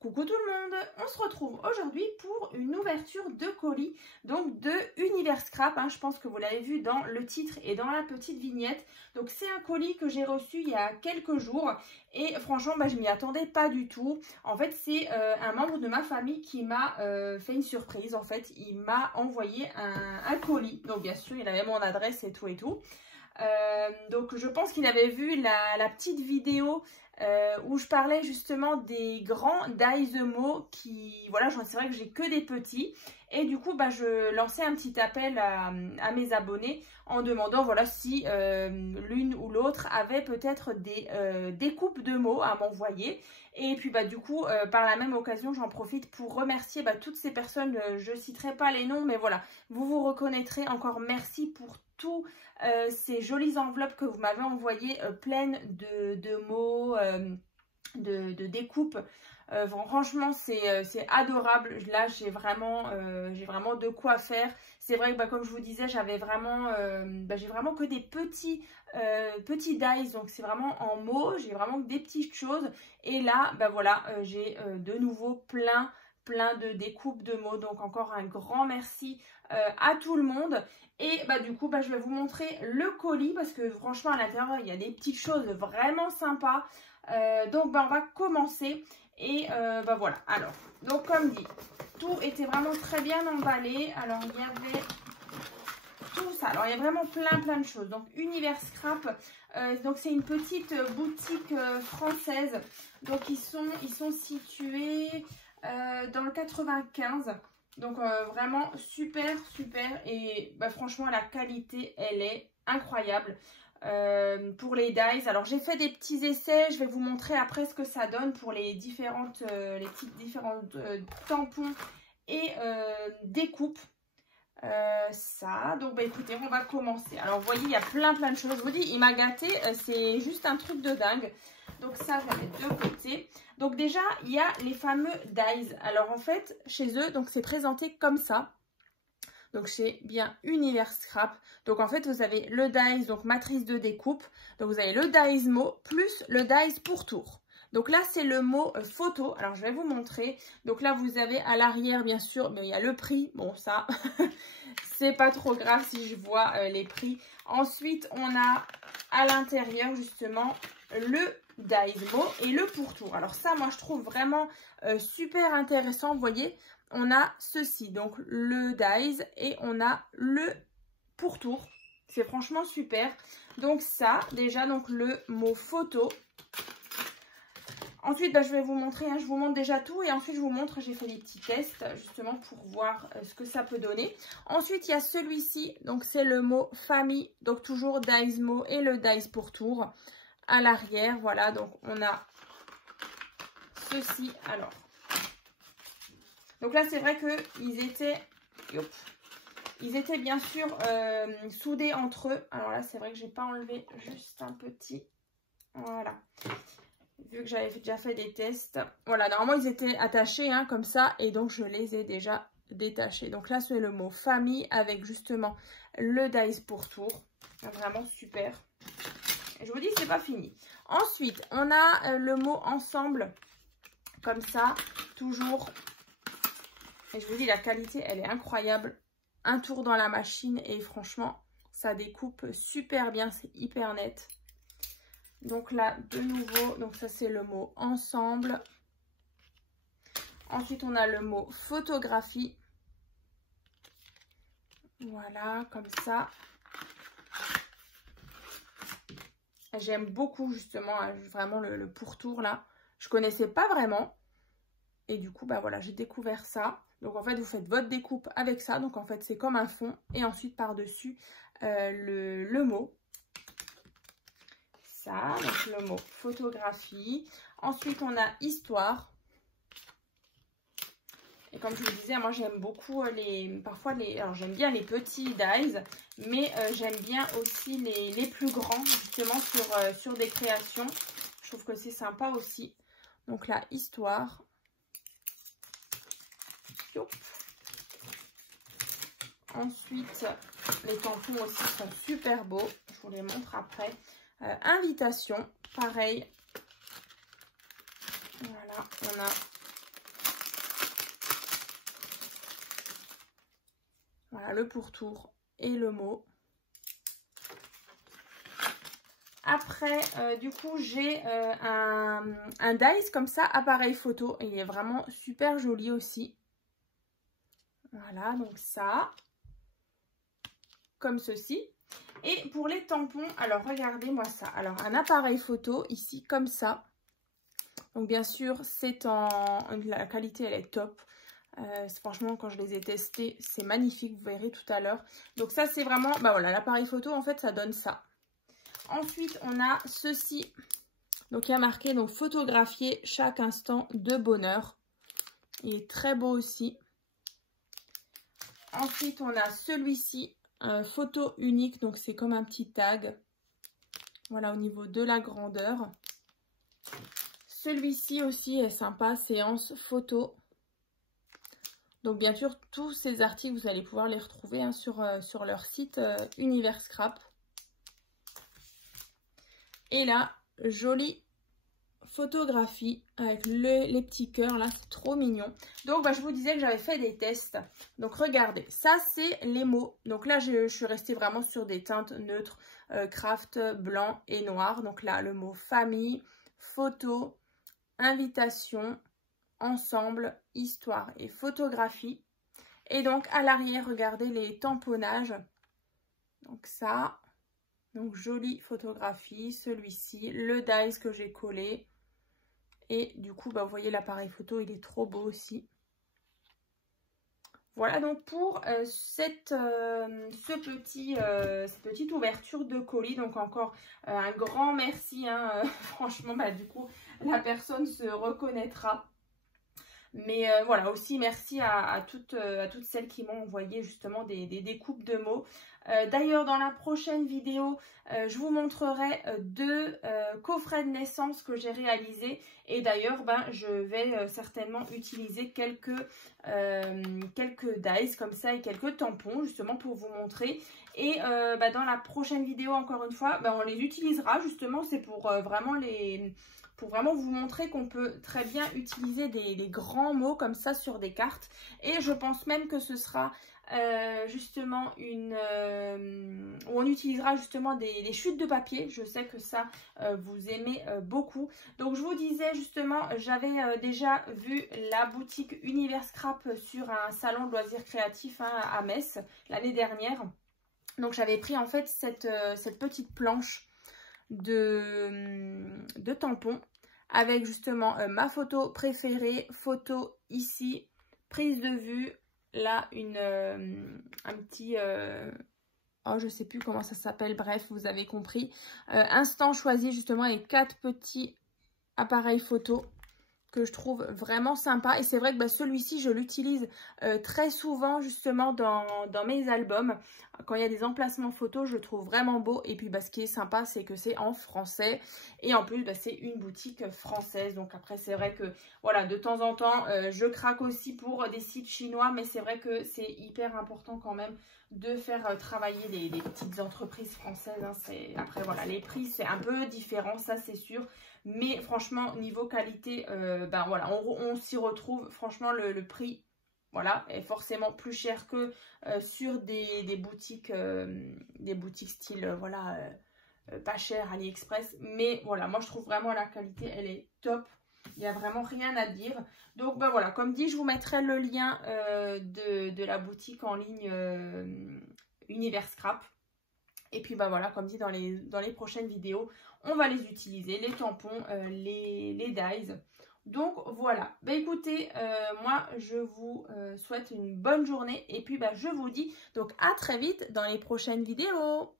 Coucou tout le monde, on se retrouve aujourd'hui pour une ouverture de colis, donc de Univers Scrap, je pense que vous l'avez vu dans le titre et dans la petite vignette. Donc c'est un colis que j'ai reçu il y a quelques jours et franchement je m'y attendais pas du tout. En fait c'est un membre de ma famille qui m'a fait une surprise, en fait il m'a envoyé un colis, donc bien sûr il avait mon adresse et tout et tout. Donc je pense qu'il avait vu la petite vidéo où je parlais justement des grands Daizemo qui, voilà, c'est vrai que j'ai que des petits et du coup je lançais un petit appel à mes abonnés en demandant voilà si l'une ou l'autre avait peut-être des coupes de mots à m'envoyer. Et puis du coup par la même occasion j'en profite pour remercier toutes ces personnes, je citerai pas les noms mais voilà, vous vous reconnaîtrez. Encore merci pour tous ces jolies enveloppes que vous m'avez envoyées pleines de mots, de découpes. Franchement c'est adorable. Là j'ai vraiment de quoi faire. C'est vrai que comme je vous disais j'ai vraiment que des petits dies, donc c'est vraiment en mots, j'ai vraiment que des petites choses. Et là voilà, j'ai de nouveau plein de découpes de mots, donc encore un grand merci à tout le monde. Et du coup je vais vous montrer le colis parce que franchement à l'intérieur il y a des petites choses vraiment sympas. Donc on va commencer et voilà. Alors donc comme dit, tout était vraiment très bien emballé. Alors il y avait tout ça, alors il y a vraiment plein de choses. Donc Univers Scrap, donc c'est une petite boutique française. Donc ils sont situés dans le 95. Donc vraiment super et franchement la qualité elle est incroyable. Pour les dies, alors j'ai fait des petits essais, je vais vous montrer après ce que ça donne pour les différentes tampons et découpes. Ça, donc écoutez, on va commencer. Alors vous voyez il y a plein de choses. Je vous dis il m'a gâté, c'est juste un truc de dingue. Donc ça je vais mettre de côté. Donc déjà il y a les fameux dies. Alors en fait chez eux donc c'est présenté comme ça. Donc chez bien Univers Scrap. Donc en fait vous avez le dies, donc matrice de découpe. Donc vous avez le Daizemo plus le dies pour tour. Donc là c'est le mot photo. Alors je vais vous montrer. Donc là vous avez à l'arrière bien sûr, mais il y a le prix. Bon ça c'est pas trop grave si je vois les prix. Ensuite on a à l'intérieur justement le Daizemo et le pourtour. Alors ça moi je trouve vraiment super intéressant. Vous voyez on a ceci, donc le dies et on a le pourtour. C'est franchement super. Donc ça déjà, donc le mot photo. Ensuite je vais vous montrer, je vous montre déjà tout et ensuite je vous montre, j'ai fait des petits tests justement pour voir ce que ça peut donner. Ensuite il y a celui-ci, donc c'est le mot famille, donc toujours Daizemo et le dies pourtour à l'arrière. Voilà, donc on a ceci. Alors donc là, c'est vrai qu'ils étaient, bien sûr soudés entre eux. Alors là, c'est vrai que j'ai pas enlevé juste un petit. Voilà. Vu que j'avais déjà fait des tests. Voilà, normalement, ils étaient attachés comme ça. Et donc, je les ai déjà détachés. Donc là, c'est le mot famille avec justement le dies pourtour. Vraiment super. Et je vous dis, c'est pas fini. Ensuite, on a le mot ensemble. Comme ça, toujours. Et je vous dis, la qualité, elle est incroyable. Un tour dans la machine et franchement, ça découpe super bien. C'est hyper net. Donc là, de nouveau, donc ça, c'est le mot ensemble. Ensuite, on a le mot photographie. Voilà, comme ça. J'aime beaucoup, justement, vraiment le pourtour, là. Je connaissais pas vraiment. Et du coup, voilà, j'ai découvert ça. Donc, en fait, vous faites votre découpe avec ça. Donc, en fait, c'est comme un fond. Et ensuite, par-dessus, le mot. Ça, donc le mot photographie. Ensuite, on a histoire. Et comme je vous disais, moi, j'aime beaucoup alors, j'aime bien les petits dies. Mais j'aime bien aussi les plus grands, justement, sur des créations. Je trouve que c'est sympa aussi. Donc, là, histoire. Ensuite, les tampons aussi sont super beaux. Je vous les montre après. Invitation, pareil. Voilà, on a Voilà, le pourtour et le mot. Après, du coup, j'ai un dies comme ça, appareil photo. Et il est vraiment super joli aussi. Voilà, donc ça, comme ceci. Et pour les tampons, alors regardez-moi ça. Alors, un appareil photo ici, comme ça. Donc, bien sûr, c'est la qualité, elle est top. Franchement, quand je les ai testés, c'est magnifique. Vous verrez tout à l'heure. Donc, ça, c'est vraiment, bah voilà, l'appareil photo, en fait, ça donne ça. Ensuite, on a ceci. Donc, il y a marqué donc photographier chaque instant de bonheur. Il est très beau aussi. Ensuite, on a celui-ci, photo unique. Donc, c'est comme un petit tag. Voilà, au niveau de la grandeur. Celui-ci aussi est sympa, séance photo. Donc, bien sûr, tous ces articles, vous allez pouvoir les retrouver hein, sur leur site Univers Scrap. Et là, jolie photographie avec les petits cœurs là, c'est trop mignon. Donc bah, je vous disais que j'avais fait des tests. Donc regardez, ça c'est les mots. Donc là je suis restée vraiment sur des teintes neutres, craft, blanc et noir. Donc là le mot famille, photo, invitation, ensemble, histoire et photographie. Et donc à l'arrière, regardez les tamponnages. Donc ça... Donc, jolie photographie, celui-ci, le dies que j'ai collé. Et du coup, bah, vous voyez l'appareil photo, il est trop beau aussi. Voilà donc pour cette petite ouverture de colis. Donc encore un grand merci. Hein, franchement, bah, du coup, la personne se reconnaîtra. Mais voilà, aussi merci à toutes celles qui m'ont envoyé justement des découpes de mots. D'ailleurs, dans la prochaine vidéo, je vous montrerai deux coffrets de naissance que j'ai réalisés. Et d'ailleurs, ben, je vais certainement utiliser quelques dies comme ça et quelques tampons justement pour vous montrer. Et ben, dans la prochaine vidéo, encore une fois, ben, on les utilisera justement. C'est pour vraiment vous montrer qu'on peut très bien utiliser des grands mots comme ça sur des cartes. Et je pense même que ce sera justement où on utilisera justement des chutes de papier. Je sais que ça vous aimez beaucoup. Donc je vous disais justement, j'avais déjà vu la boutique Univers Scrap sur un salon de loisirs créatifs hein, à Metz l'année dernière. Donc j'avais pris en fait cette petite planche de tampons avec justement ma photo préférée, photo ici, prise de vue, là un petit, oh je sais plus comment ça s'appelle, bref vous avez compris, instant choisi justement et 4 petits appareils photo que je trouve vraiment sympa. Et c'est vrai que bah, celui-ci, je l'utilise très souvent justement dans mes albums. Quand il y a des emplacements photos, je le trouve vraiment beau. Et puis bah, ce qui est sympa, c'est que c'est en français. Et en plus, bah, c'est une boutique française. Donc après, c'est vrai que voilà, de temps en temps, je craque aussi pour des sites chinois. Mais c'est vrai que c'est hyper important quand même de faire travailler des petites entreprises françaises. Hein. Après, voilà, les prix, c'est un peu différent, ça c'est sûr. Mais franchement, niveau qualité, ben voilà, on s'y retrouve. Franchement, le prix, voilà, est forcément plus cher que sur des boutiques style, voilà, pas cher, AliExpress. Mais voilà, moi je trouve vraiment la qualité, elle est top. Il n'y a vraiment rien à dire. Donc ben voilà, comme dit, je vous mettrai le lien de la boutique en ligne Univers Scrap. Et puis bah voilà, comme dit dans les prochaines vidéos, on va les utiliser, les tampons, les dies. Donc voilà, bah écoutez, moi je vous souhaite une bonne journée et puis bah je vous dis donc à très vite dans les prochaines vidéos.